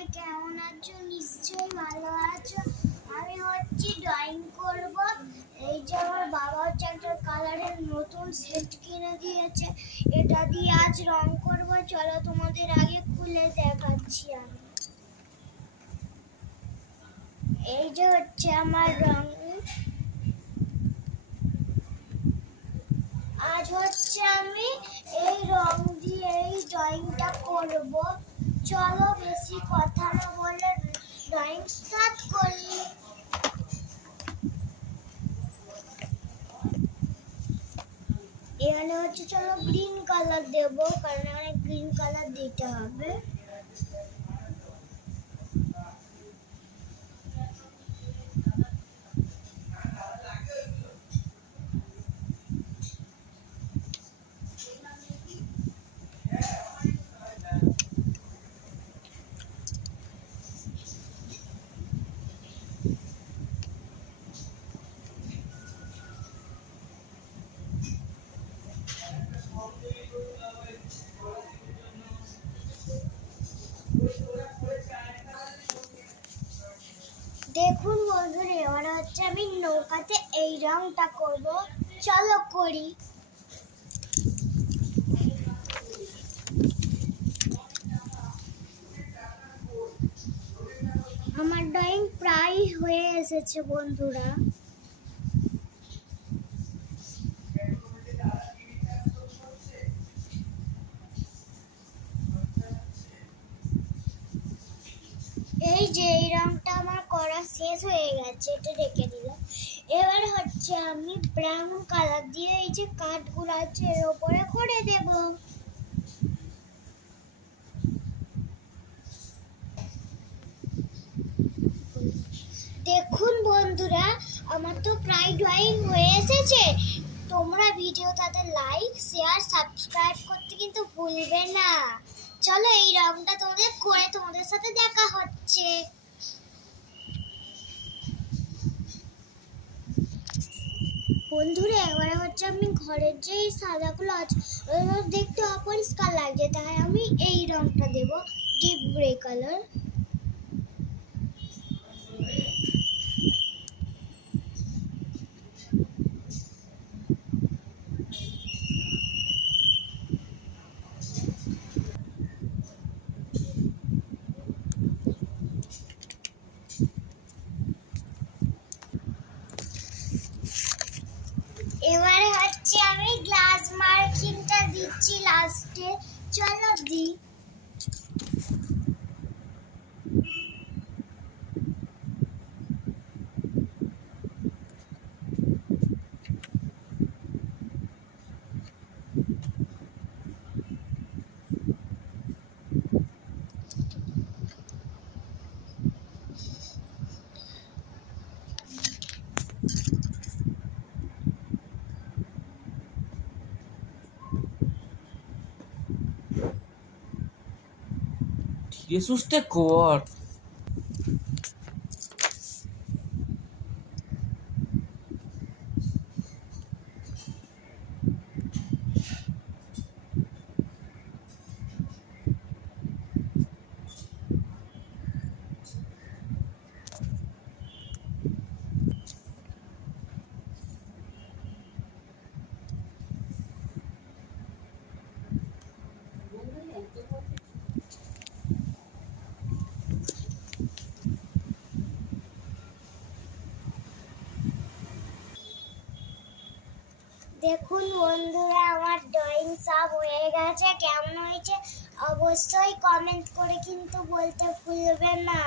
সবাই কেমন আছো? নিশ্চয়ই ভালো আছো। আমি ড্রয়িং করব। এই যে আমার বাবা একটা কালারের নতুন সেট কিনে দিয়েছে, এটা দিয়ে আজ রং করব। চলো তোমাদের আগে খুলে দেখাচ্ছি। আমি এই যে আমার রং। আজ আমি এই রং দিয়ে এই ড্রয়িংটা করব। চলো বেশি কথা না বলে ড্রয়িং স্টার্ট করি। এখানে চলো গ্রিন কালার দেব, কারণ অনেক গ্রিন কালার দিতে হবে। দেখুন বন্ধুরা, এবার আমি নৌকাতে এই রংটা করব। চলো করি। আমার ড্রয়িং প্রায় হয়ে এসেছে বন্ধুরা। এই যে এই রংটা আমার করা শেষ হয়ে গেছে, এটা রেখে দিলাম। এবার আমি ব্রাউন কালার দিয়ে এই যে কাঠগুলো আছে এর উপরে করে দেব। দেখুন বন্ধুরা, আমার তো প্রায় ড্রয়িং হয়ে এসেছে। তোমরা ভিডিওটাতে লাইক, শেয়ার, সাবস্ক্রাইব করতে কিন্তু ভুলবে না। চলো এই রংটা তোমাদের সাথে দেখা হচ্ছে। বন্ধুরা, এবারে আমি ঘরের যে সাদাগুলো আছে দেখতে অপরিষ্কার লাগছে, তাই আমি এই রংটা দেব, ডিপ গ্রে কালার। এবারে আমি গ্লাস মার্কিংটা দিচ্ছি লাস্টে। চলো দিই। Jesus te cor. দেখুন বন্ধুরা, আমার ড্রয়িং সব হয়ে গেছে। কেমন হয়েছে অবশ্যই কমেন্ট করে কিন্তু বলতে ভুলবেন না।